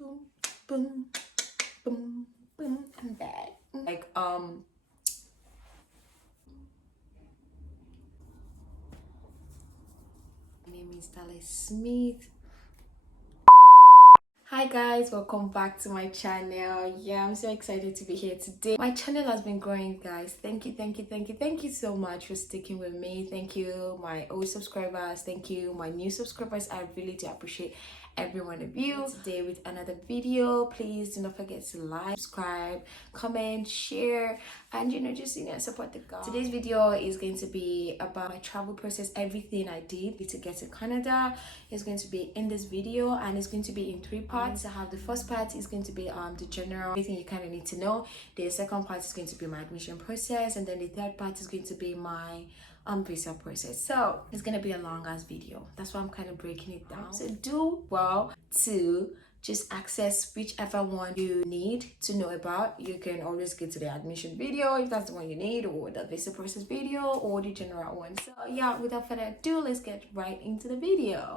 Boom, boom, boom, boom. I'm back. My name is BYDALESMITH. Hi guys, welcome back to my channel. Yeah, I'm so excited to be here today. My channel has been growing, guys. Thank you so much for sticking with me. Thank you my old subscribers, thank you my new subscribers. I really do appreciate every one of you. Today with another video. Please do not forget to like, subscribe, comment, share, and just support the girl. Today's video is going to be about my travel process, everything I did to get to Canada. Is going to be in this video, and it's going to be in 3 parts. I have the first part is going to be the general, everything you kind of need to know. The second part is going to be my admission process, and then the third part is going to be my visa process. So it's gonna be a long ass video. That's why I'm kind of breaking it down. So do well to just access whichever one you need to know about. You can always get to the admission video if that's the one you need, or the visa process video, or the general one. So yeah, without further ado, let's get right into the video.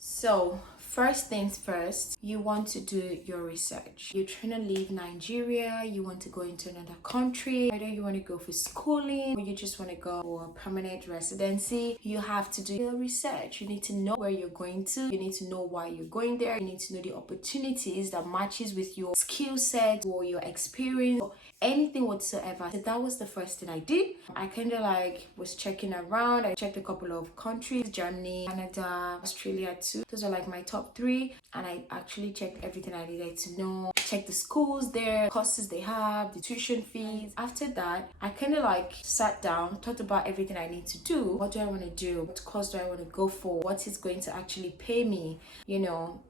So first things first, you want to do your research. You're trying to leave Nigeria, you want to go into another country, whether you want to go for schooling or you just want to go for permanent residency, you have to do your research. You need to know where you're going to, you need to know why you're going there, you need to know the opportunities that matches with your skill set or your experience or anything whatsoever. So that was the first thing I did. I kind of was checking around. I checked a couple of countries, Germany, Canada, Australia too. Those are my top 3, and I actually checked everything I needed to know. Check the schools there, courses they have, the tuition fees. After that, I kind of sat down, thought about everything I need to do. What do I want to do? What course do I want to go for? What is going to actually pay me?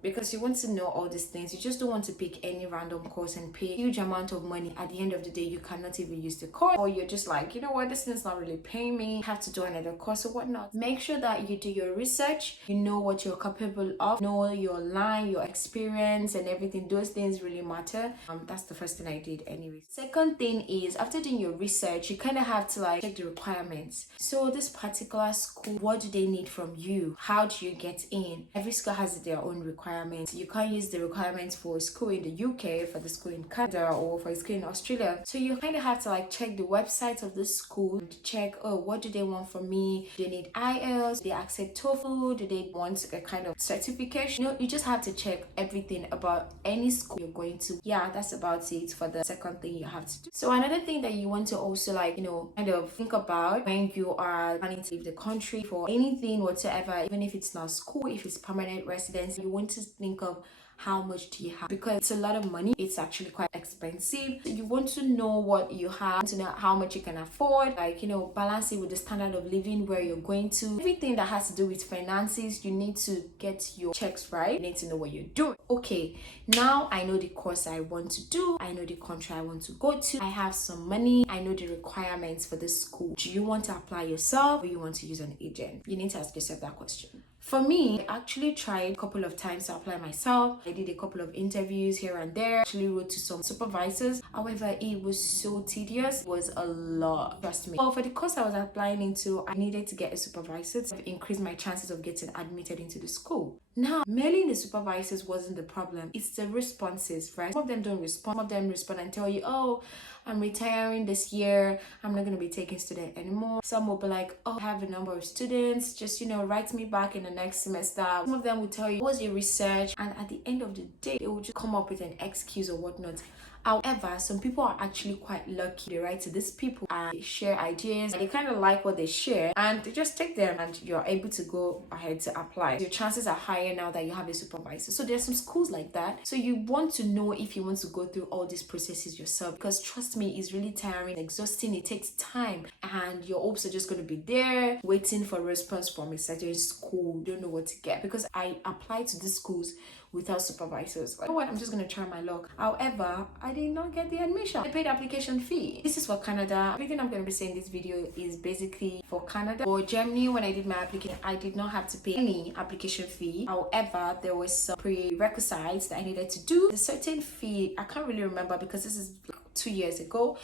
Because you want to know all these things. You just don't want to pick any random course and pay a huge amount of money. At the end of the day, you cannot even use the course, or you're just you know what, this thing's not really paying me, I have to do another course or whatnot. Make sure that you do your research, you know what you're capable of, know your line, your experience and everything. Those things really matter. That's the first thing I did anyway. Second thing is, after doing your research, you kind of have to check the requirements. So this particular school, what do they need from you? How do you get in? Every school has their own requirements. You can't use the requirements for a school in the UK for the school in Canada or for a school in Australia. So you kind of have to check the website of the school to check, oh, what do they want from me? Do they need IELTS? Do they accept TOEFL? Do they want a kind of certification? You just have to check everything about any school you're going to. Yeah, that's about it for the second thing you have to do. So another thing that you want to also kind of think about when you are planning to leave the country for anything whatsoever, even if it's not school, if it's permanent residence, you want to think of how much do you have, because it's a lot of money. It's actually quite expensive. You want to know what you have, to know how much you can afford, balance it with the standard of living where you're going to. Everything that has to do with finances, you need to get your checks right. You need to know what you're doing. Okay, now I know the course I want to do, I know the country I want to go to, I have some money, I know the requirements for the school. Do you want to apply yourself or you want to use an agent? You need to ask yourself that question. For me, I actually tried a couple of times to apply myself. I did a couple of interviews here and there. Actually wrote to some supervisors. However, it was so tedious. It was a lot, trust me. Well, for the course I was applying into, I needed to get a supervisor to increase my chances of getting admitted into the school. Now, mailing the supervisors wasn't the problem. It's the responses, right? Some of them don't respond. Some of them respond and tell you, oh, I'm retiring this year, I'm not going to be taking student anymore. Some will be like, oh, I have a number of students, just write me back in the next semester. Some of them will tell you, what was your research? And at the end of the day, they will just come up with an excuse or whatnot. However, some people are actually quite lucky. They write to these people and they share ideas. They kind of like what they share and they just take them, and you're able to go ahead to apply. Your chances are higher now that you have a supervisor. So there's some schools like that. So you want to know if you want to go through all these processes yourself, because trust me, it's really tiring, exhausting, it takes time, and your hopes are just going to be there waiting for a response from a certain school. You don't know what to get, because I applied to these schools without supervisors. You know what, I'm just going to try my luck. However, I did not get the admission. I paid the application fee. This is for Canada. Everything I'm going to be saying in this video is basically for Canada. For Germany, when I did my application, I did not have to pay any application fee. However, there was some prerequisites that I needed to do. The certain fee, I can't really remember because this is 2 years ago.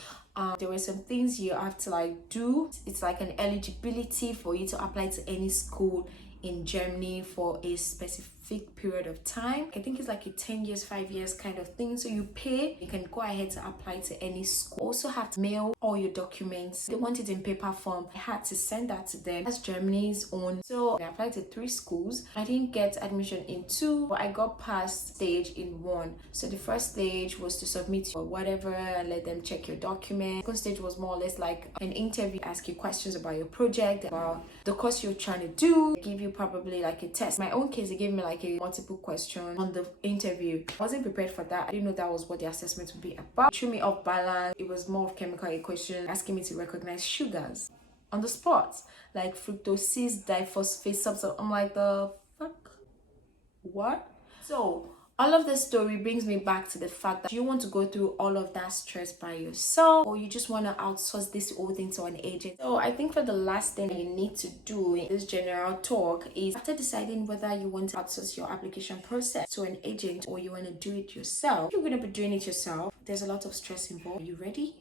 There were some things you have to like do. It's like an eligibility for you to apply to any school in Germany for a specific period of time. I think it's like a 10 years, 5 years kind of thing. So you pay, you can go ahead to apply to any school. Also have to mail all your documents. They want it in paper form. I had to send that to them. That's Germany's own. So I applied to 3 schools. I didn't get admission in 2, but I got past stage in 1. So the first stage was to submit or whatever and let them check your documents. The second stage was more or less like an interview, ask you questions about your project, about the course you're trying to do, give you probably like a test. In my own case, they gave me like a multiple question on the interview. I wasn't prepared for that. I didn't know that was what the assessment would be about. It threw me off balance. It was more of chemical equation, asking me to recognize sugars on the spot, like fructose, diphosphate, so I'm like, the fuck? What? So all of this story brings me back to the fact that you want to go through all of that stress by yourself, or you just want to outsource this whole thing to an agent. So I think for the last thing you need to do in this general talk is, after deciding whether you want to outsource your application process to an agent or you want to do it yourself, you're going to be doing it yourself. There's a lot of stress involved. Are you ready?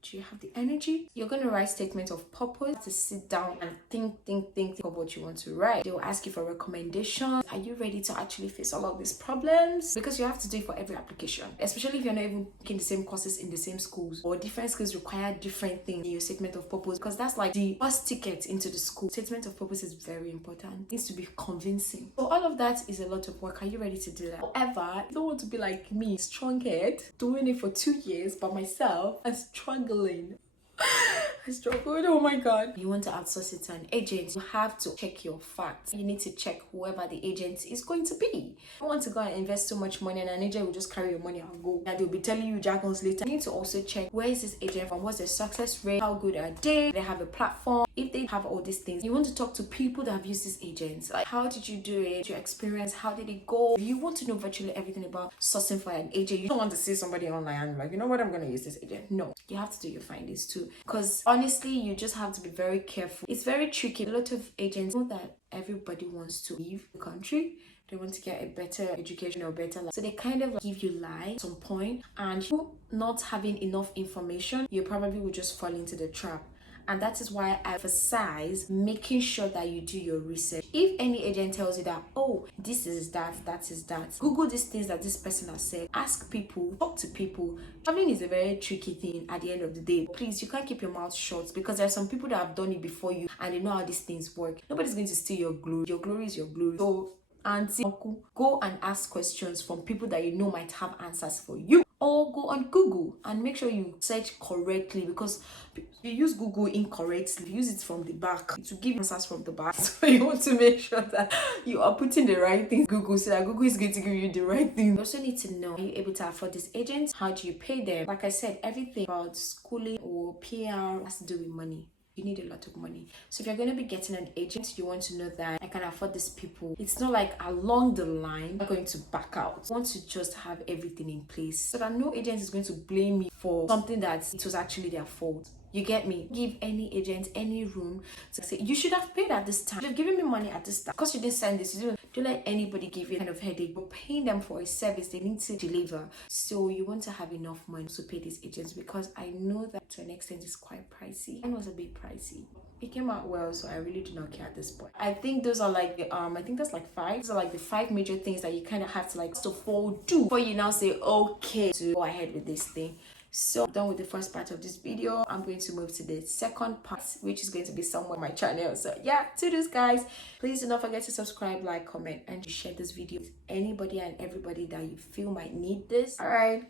Do you have the energy? You're going to write statement of purpose, to sit down and think of what you want to write. They will ask you for recommendations. Are you ready to actually face all of these problems? Because you have to do it for every application, especially if you're not even taking the same courses in the same schools, or different schools require different things in your statement of purpose, because that's like the first ticket into the school. Statement of purpose is very important. It needs to be convincing. So all of that is a lot of work. Are you ready to do that? However, you don't want to be like me, strong head, doing it for 2 years by myself and struggling. I struggled, oh my god. You want to outsource it to an agent, you have to check your facts. You need to check whoever the agent is going to be. You don't want to go and invest so much money and an agent will just carry your money and go. And they'll be telling you jargons later. You need to also check, where is this agent from? What's their success rate? How good are they? Do they have a platform? If they have all these things, you want to talk to people that have used these agents. Like, how did you do it? Your experience? How did it go? You want to know virtually everything about sourcing for an agent. You don't want to see somebody online and like, you know what, I'm going to use this agent. No, you have to do your findings too. Because honestly, you just have to be very careful. It's very tricky. A lot of agents know that everybody wants to leave the country. They want to get a better education or better life. So they kind of like give you lie at some point, and you not having enough information, you probably will just fall into the trap. And that is why I emphasize making sure that you do your research. If any agent tells you that, oh, this is that is that, Google these things that this person has said. Ask people, talk to people. Traveling is a very tricky thing at the end of the day. Please, you can't keep your mouth shut, because there are some people that have done it before you and they know how these things work. Nobody's going to steal your glory. Your glory is your glory. So, auntie, uncle, go and ask questions from people that you know might have answers for you. Or go on Google and make sure you search correctly, because if you use Google incorrectly, use it from the back, it will give you answers from the back. So you want to make sure that you are putting the right things in Google, so that Google is going to give you the right thing. You also need to know, are you able to afford these agents? How do you pay them? Like I said, everything about schooling or PR has to do with money. You need a lot of money. So if you're going to be getting an agent, you want to know that I can afford these people. It's not like along the line I'm going to back out. I want to just have everything in place so that no agent is going to blame me for something that it was actually their fault. You get me? Give any agent any room to say, you should have paid at this time. You've given me money at this time. Because you didn't sign this, don't let anybody give you kind of headache. You're paying them for a service they need to deliver. So you want to have enough money to pay these agents, because I know that to an extent it's quite pricey. Mine was a bit pricey. It came out well, so I really do not care at this point. I think those are like the, I think that's like 5. Those are like the 5 major things that you kind of have to like to fall do before you now say, okay, to go ahead with this thing. So I'm done with the first part of this video. I'm going to move to the second part, which is going to be somewhere on my channel. So yeah, to this guys, please do not forget to subscribe, like, comment, and share this video with anybody and everybody that you feel might need this. All right.